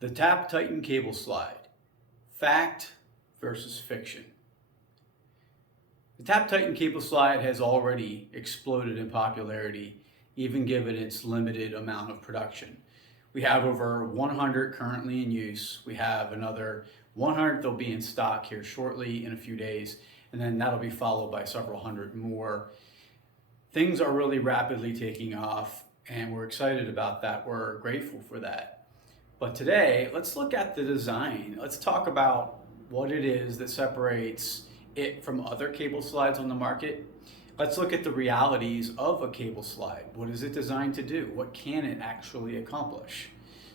The TAP-TiTAN cable slide, fact versus fiction. The TAP-TiTAN cable slide has already exploded in popularity, even given its limited amount of production. We have over 100 currently in use. We have another 100 that'll be in stock here shortly in a few days, and then that'll be followed by several hundred more. Things are really rapidly taking off, and we're excited about that. We're grateful for that. But today, let's look at the design. Let's talk about what it is that separates it from other cable slides on the market. Let's look at the realities of a cable slide. What is it designed to do? What can it actually accomplish?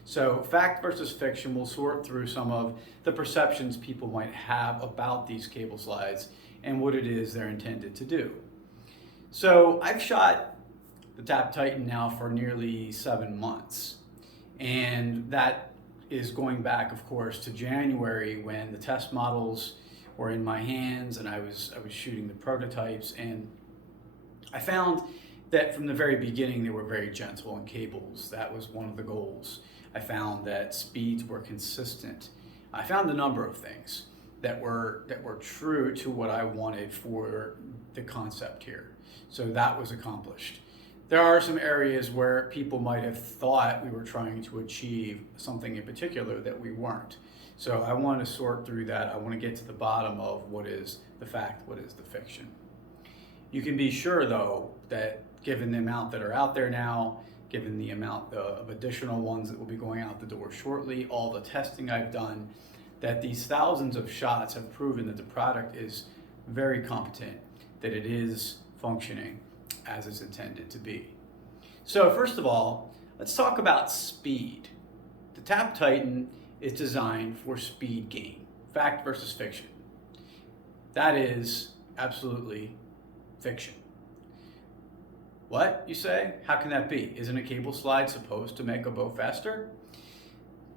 So fact versus fiction, we'll sort through some of the perceptions people might have about these cable slides and what it is they're intended to do. So I've shot the TAP-TiTAN now for nearly 7 months. And that is going back, of course, to January when the test models were in my hands and I was shooting the prototypes. And I found that from the very beginning, they were very gentle in cables. That was one of the goals. I found that speeds were consistent. I found a number of things that were true to what I wanted for the concept here. So that was accomplished. There are some areas where people might have thought we were trying to achieve something in particular that we weren't. So I want to sort through that. I want to get to the bottom of what is the fact, what is the fiction. You can be sure, though, that given the amount that are out there now, given the amount of additional ones that will be going out the door shortly, all the testing I've done, that these thousands of shots have proven that the product is very competent, that it is functioning as it's intended to be. So first of all, let's talk about speed. The TAP-TiTAN is designed for speed gain, fact versus fiction. That is absolutely fiction. What, you say? How can that be? Isn't a cable slide supposed to make a bow faster?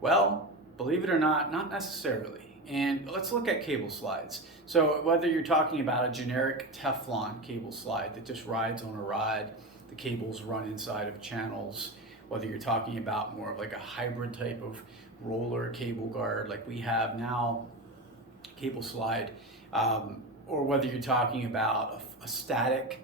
Well, believe it or not necessarily. And let's look at cable slides. So whether you're talking about a generic Teflon cable slide that just rides on a rod, the cables run inside of channels, whether you're talking about more of like a hybrid type of roller cable guard like we have now, cable slide, or whether you're talking about a static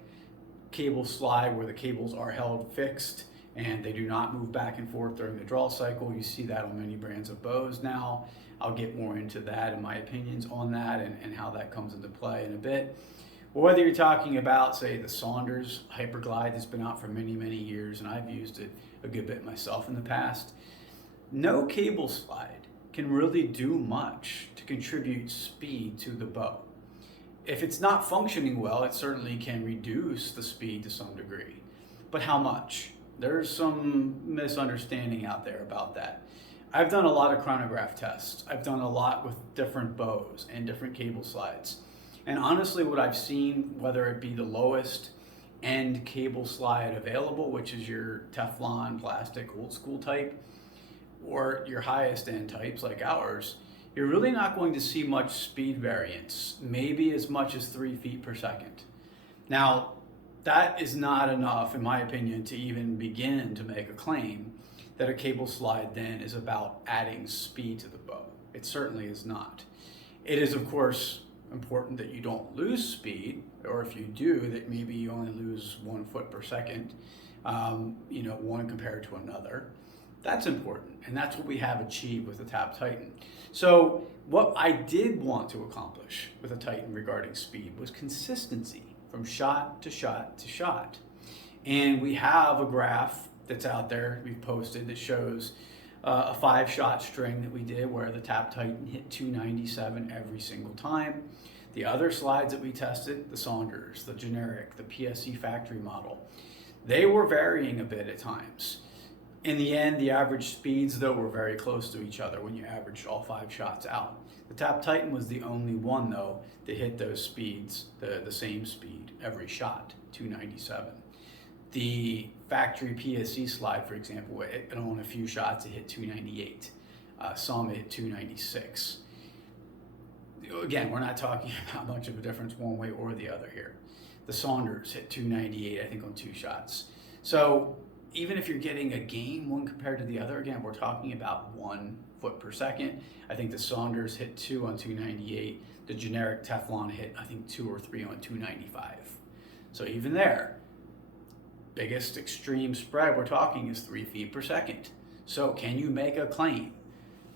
cable slide where the cables are held fixed and they do not move back and forth during the draw cycle. You see that on many brands of bows now. I'll get more into that and my opinions on that and how that comes into play in a bit. Or whether you're talking about, say, the Saunders Hyperglide that's been out for many, many years, and I've used it a good bit myself in the past. No cable slide can really do much to contribute speed to the bow. If it's not functioning well, it certainly can reduce the speed to some degree. But how much? There's some misunderstanding out there about that. I've done a lot of chronograph tests. I've done a lot with different bows and different cable slides. And honestly, what I've seen, whether it be the lowest end cable slide available, which is your Teflon plastic old school type, or your highest end types like ours, you're really not going to see much speed variance, maybe as much as 3 feet per second. Now, that is not enough, in my opinion, to even begin to make a claim that a cable slide then is about adding speed to the bow. It certainly is not. It is, of course, important that you don't lose speed, or if you do, that maybe you only lose 1 foot per second, one compared to another. That's important, and that's what we have achieved with the TAP-TiTAN. So what I did want to accomplish with the Titan regarding speed was consistency from shot to shot to shot. And we have a graph that's out there we've posted that shows a 5-shot string that we did where the TAP-TiTAN hit 297 every single time. The other slides that we tested, the Saunders, the generic, the PSE factory model, they were varying a bit at times. In the end, the average speeds, though, were very close to each other when you averaged all 5 shots out. The TAP-TiTAN was the only one, though, that hit those speeds, the same speed every shot, 297. The factory PSE slide, for example, on a few shots, it hit 298. Some hit 296. Again, we're not talking about much of a difference one way or the other here. The Saunders hit 298, I think, on 2 shots. So even if you're getting a gain one compared to the other, again, we're talking about 1 foot per second. I think the Saunders hit 2 on 298. The generic Teflon hit, I think, 2 or 3 on 295. So even there, biggest extreme spread we're talking is 3 feet per second. So can you make a claim?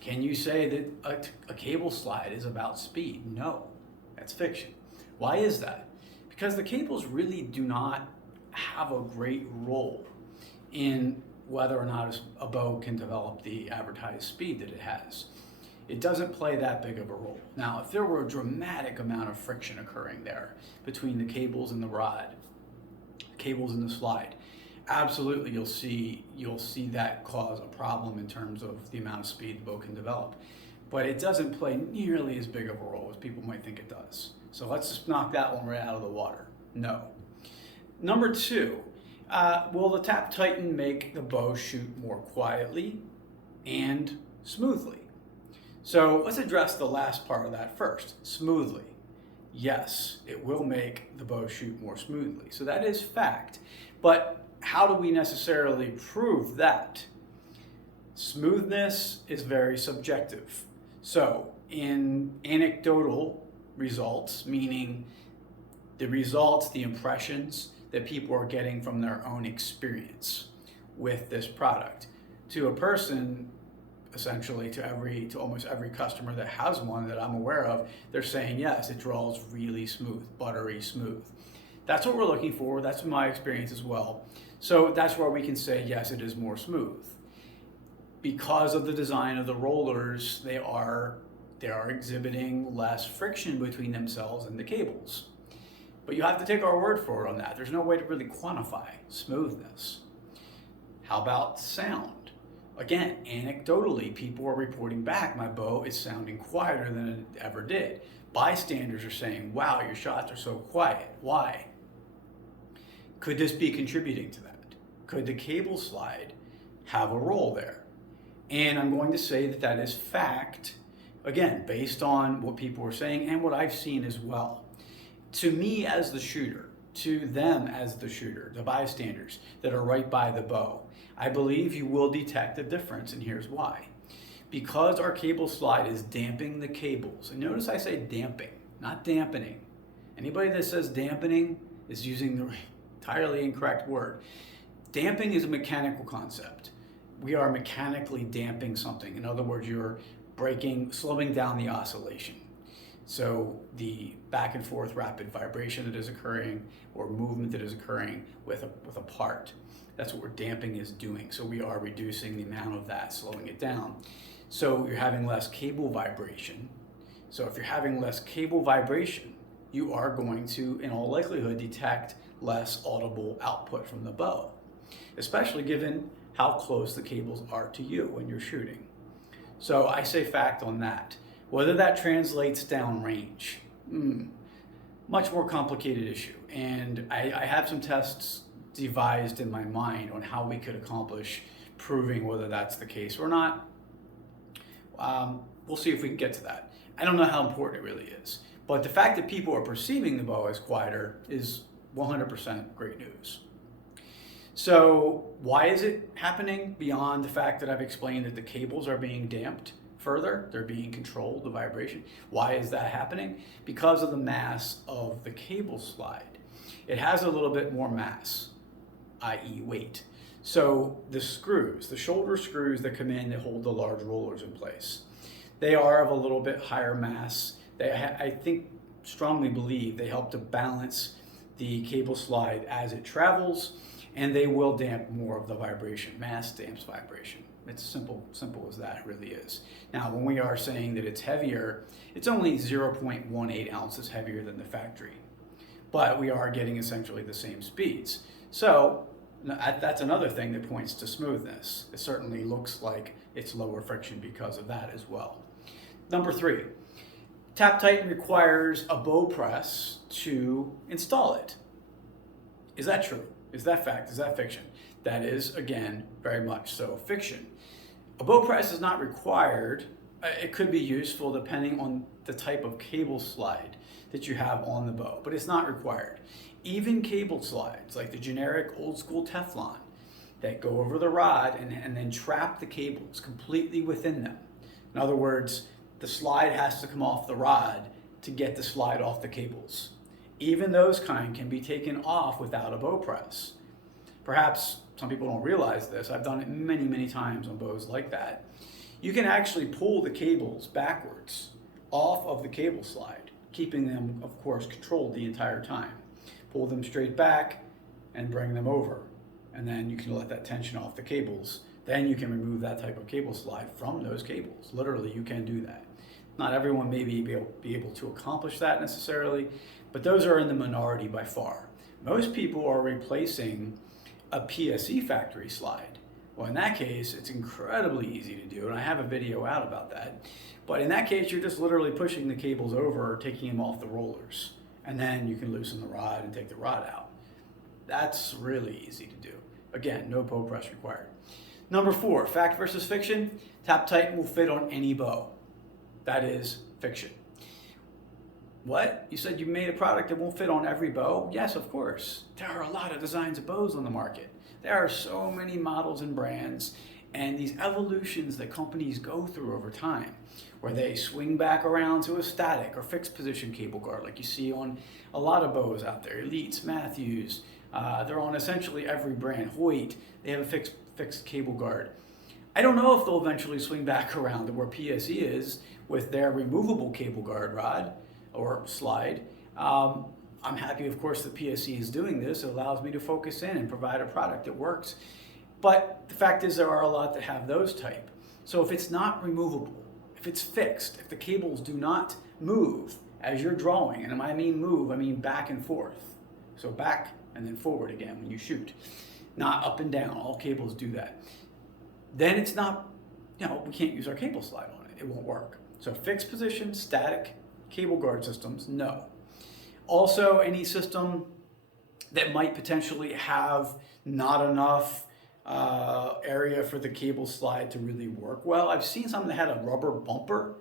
Can you say that a cable slide is about speed? No, that's fiction. Why is that? Because the cables really do not have a great role in whether or not a bow can develop the advertised speed that it has. It doesn't play that big of a role. Now, if there were a dramatic amount of friction occurring there between the cables and the rod, cables and the slide, absolutely you'll see that cause a problem in terms of the amount of speed the bow can develop. But it doesn't play nearly as big of a role as people might think it does. So let's just knock that one right out of the water. No. Number 2, will the TAP-TiTAN make the bow shoot more quietly and smoothly? So let's address the last part of that first, smoothly. Yes, it will make the bow shoot more smoothly. So that is fact. But how do we necessarily prove that? Smoothness is very subjective. So in anecdotal results, meaning the results, the impressions that people are getting from their own experience with this product, to a person, essentially to almost every customer that has one that I'm aware of, they're saying, yes, it draws really smooth, buttery smooth. That's what we're looking for. That's my experience as well. So that's where we can say, yes, it is more smooth. Because of the design of the rollers, they are exhibiting less friction between themselves and the cables. But you have to take our word for it on that. There's no way to really quantify smoothness. How about sound? Again, anecdotally, people are reporting back, my bow is sounding quieter than it ever did. Bystanders are saying, wow, your shots are so quiet. Why? Could this be contributing to that? Could the cable slide have a role there? And I'm going to say that that is fact, again, based on what people are saying and what I've seen as well. To me as the shooter, to them as the shooter, the bystanders that are right by the bow, I believe you will detect a difference, and here's why. Because our cable slide is damping the cables, and notice I say damping, not dampening. Anybody that says dampening is using the entirely incorrect word. Damping is a mechanical concept. We are mechanically damping something. In other words, you're slowing down the oscillation. So the back and forth rapid vibration that is occurring or movement that is occurring with a part. That's what damping is doing. So we are reducing the amount of that, slowing it down. So you're having less cable vibration. So if you're having less cable vibration, you are going to, in all likelihood, detect less audible output from the bow, especially given how close the cables are to you when you're shooting. So I say fact on that. Whether that translates downrange, much more complicated issue. And I have some tests devised in my mind on how we could accomplish proving whether that's the case or not. We'll see if we can get to that. I don't know how important it really is, but the fact that people are perceiving the bow as quieter is 100% great news. So why is it happening beyond the fact that I've explained that the cables are being damped further? They're being controlled, the vibration. Why is that happening? Because of the mass of the cable slide. It has a little bit more mass, i.e. weight. So the screws, the shoulder screws that come in that hold the large rollers in place, they are of a little bit higher mass. I think, strongly believe they help to balance the cable slide as it travels, and they will damp more of the vibration. Mass damps vibration. It's simple as that, it really is. Now, when we are saying that it's heavier, it's only 0.18 ounces heavier than the factory, but we are getting essentially the same speeds. So that's another thing that points to smoothness. It certainly looks like it's lower friction because of that as well. Number 3, TAP-TiTAN requires a bow press to install it. Is that true? Is that fact? Is that fiction? That is, again, very much so fiction. A bow press is not required. It could be useful depending on the type of cable slide that you have on the bow, but it's not required. Even cable slides, like the generic old school Teflon, that go over the rod and then trap the cables completely within them. In other words, the slide has to come off the rod to get the slide off the cables. Even those kind can be taken off without a bow press. Perhaps some people don't realize this. I've done it many, many times on bows like that. You can actually pull the cables backwards off of the cable slide, keeping them, of course, controlled the entire time. Pull them straight back and bring them over. And then you can let that tension off the cables. Then you can remove that type of cable slide from those cables. Literally, you can do that. Not everyone may be able to accomplish that necessarily, but those are in the minority by far. Most people are replacing a PSE factory slide. Well, in that case, it's incredibly easy to do, and I have a video out about that. But in that case, you're just literally pushing the cables over or taking them off the rollers, and then you can loosen the rod and take the rod out. That's really easy to do. Again, no bow press required. Number 4, fact versus fiction. TAP-TiTAN will fit on any bow. That is fiction. What? You said you made a product that won't fit on every bow? Yes, of course. There are a lot of designs of bows on the market. There are so many models and brands, and these evolutions that companies go through over time, where they swing back around to a static or fixed position cable guard, like you see on a lot of bows out there. Elites, Matthews, they're on essentially every brand. Hoyt, they have a fixed cable guard. I don't know if they'll eventually swing back around to where PSE is with their removable cable guard rod or slide. I'm happy, of course, that PSE is doing this. It allows me to focus in and provide a product that works. But the fact is there are a lot that have those type. So if it's not removable, if it's fixed, if the cables do not move as you're drawing, and when I mean move, I mean back and forth. So back and then forward again when you shoot, not up and down. All cables do that. Then it's not, we can't use our cable slide on it. It won't work. So fixed position, static cable guard systems, no. Also, any system that might potentially have not enough area for the cable slide to really work well. I've seen some that had a rubber bumper.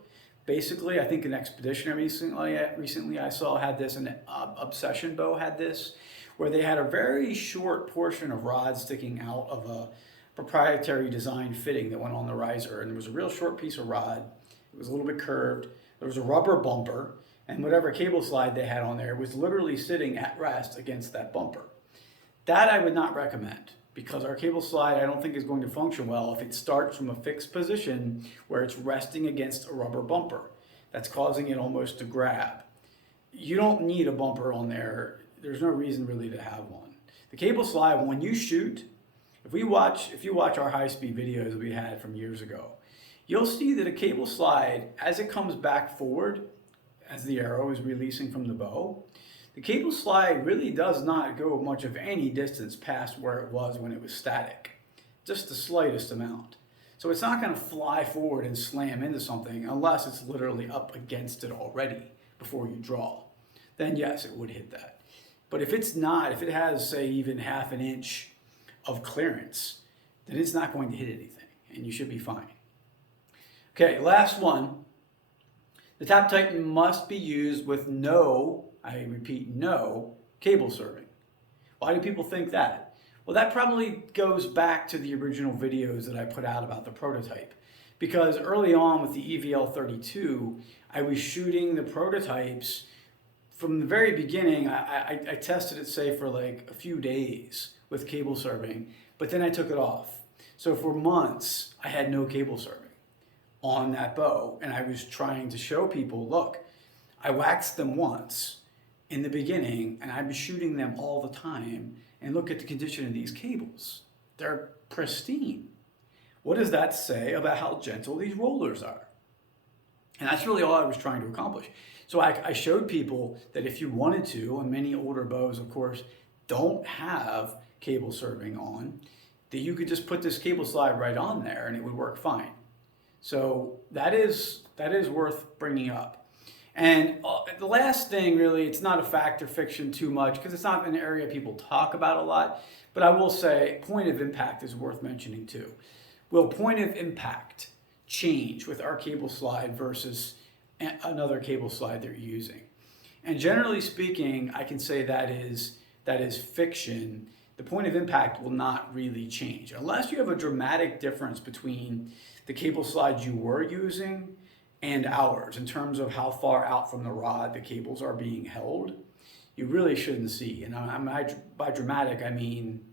Basically, I think an Expeditioner recently I saw had this, and Obsession Bow had this, where they had a very short portion of rod sticking out of a proprietary design fitting that went on the riser, and there was a real short piece of rod. It was a little bit curved. There was a rubber bumper, and whatever cable slide they had on there was literally sitting at rest against that bumper. That I would not recommend, because our cable slide I don't think is going to function well if it starts from a fixed position where it's resting against a rubber bumper. That's causing it almost to grab. You don't need a bumper on there. There's no reason really to have one. The cable slide, when you shoot, if you watch our high-speed videos that we had from years ago, you'll see that a cable slide, as it comes back forward, as the arrow is releasing from the bow, the cable slide really does not go much of any distance past where it was when it was static, just the slightest amount. So it's not going to fly forward and slam into something unless it's literally up against it already before you draw. Then yes, it would hit that. But if it's not, if it has, say, even half an inch of clearance, then it's not going to hit anything, and you should be fine. Okay, last one. The TAP-TiTAN must be used with no, I repeat, no cable serving. Why do people think that? Well, that probably goes back to the original videos that I put out about the prototype. Because early on with the EVL32, I was shooting the prototypes from the very beginning. I tested it, say, for like a few days with cable serving, but then I took it off. So for months, I had no cable serving on that bow, and I was trying to show people, look, I waxed them once in the beginning, and I was shooting them all the time, and look at the condition of these cables. They're pristine. What does that say about how gentle these rollers are? And that's really all I was trying to accomplish. So I showed people that if you wanted to, and many older bows, of course, don't have cable serving on, that you could just put this cable slide right on there and it would work fine. So that is worth bringing up. And the last thing, really, it's not a fact or fiction too much because it's not an area people talk about a lot, but I will say point of impact is worth mentioning too. Will point of impact change with our cable slide versus another cable slide they're using? And generally speaking, I can say that is fiction. the point of impact will not really change unless you have a dramatic difference between the cable slides you were using and ours in terms of how far out from the rod the cables are being held. You really shouldn't see, and by dramatic I mean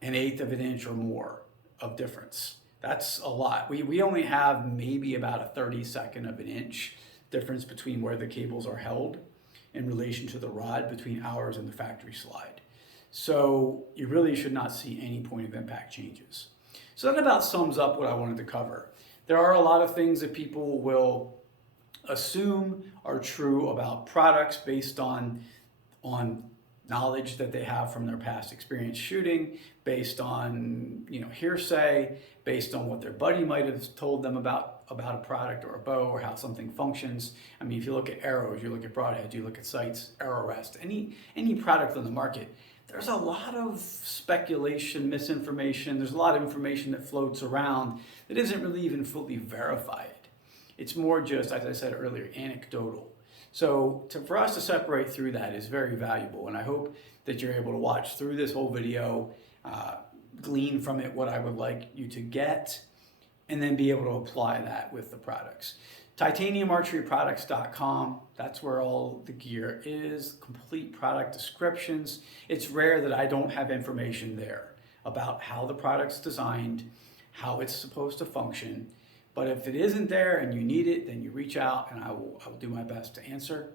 1/8 of an inch or more of difference. That's a lot. We only have maybe about a 32nd of an inch difference between where the cables are held in relation to the rod between ours and the factory slide. So you really should not see any point of impact changes. So that about sums up what I wanted to cover. There are a lot of things that people will assume are true about products based on knowledge that they have from their past experience shooting, based on hearsay, based on what their buddy might have told them about a product or a bow or how something functions. I mean, if you look at arrows, you look at broadheads, you look at sights, arrow rest, any product on the market, there's a lot of speculation, misinformation. There's a lot of information that floats around that isn't really even fully verified. It's more just, as I said earlier, anecdotal. So for us to separate through that is very valuable, and I hope that you're able to watch through this whole video, glean from it what I would like you to get, and then be able to apply that with the products. TitaniumArcheryProducts.com, that's where all the gear is, complete product descriptions. It's rare that I don't have information there about how the product's designed, how it's supposed to function. But if it isn't there and you need it, then you reach out and I will do my best to answer.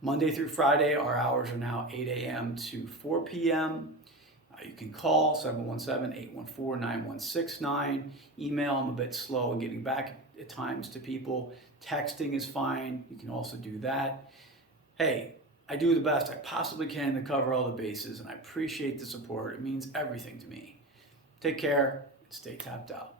Monday through Friday, our hours are now 8 a.m. to 4 p.m. You can call 717-814-9169. Email, I'm a bit slow in getting back at times to people. Texting is fine. You can also do that. Hey, I do the best I possibly can to cover all the bases, and I appreciate the support. It means everything to me. Take care and stay tapped out.